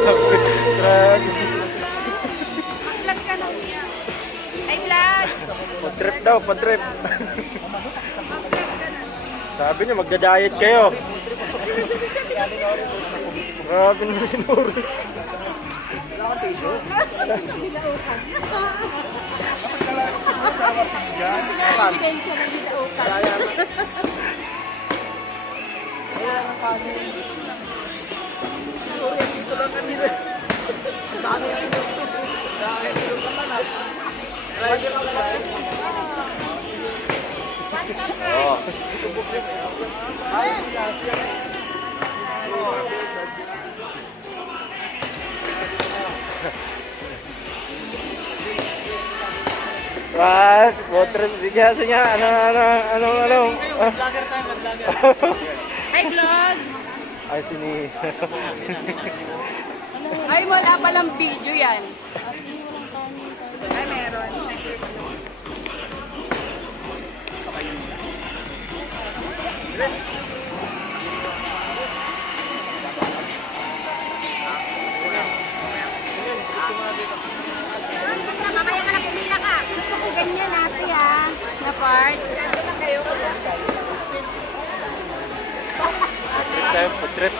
Mag-vlog ka na niya. Ay, vlog! Pa-trip daw, pa-trip. Mag-vlog ka na. Sabi niya, magda-diet kayo. Grabe naman si Nuri. Wala kang tissue? Ebidensya ng bidaukan. Dito lang kanina. Dami yung pinto. Dahil yung kapanas. Dahil yung kapanas. Oo. What? Water, bigyan sa niya. Ano. Vlogger tayo, mag-vlogger. Hi, vlog! Ay, sini. Ay, wala palang video yan. Ay, meron. Mamaya ka na pumila ka. Gusto ko ganyan ate ha. Na part. Trip tayo, pa-trip.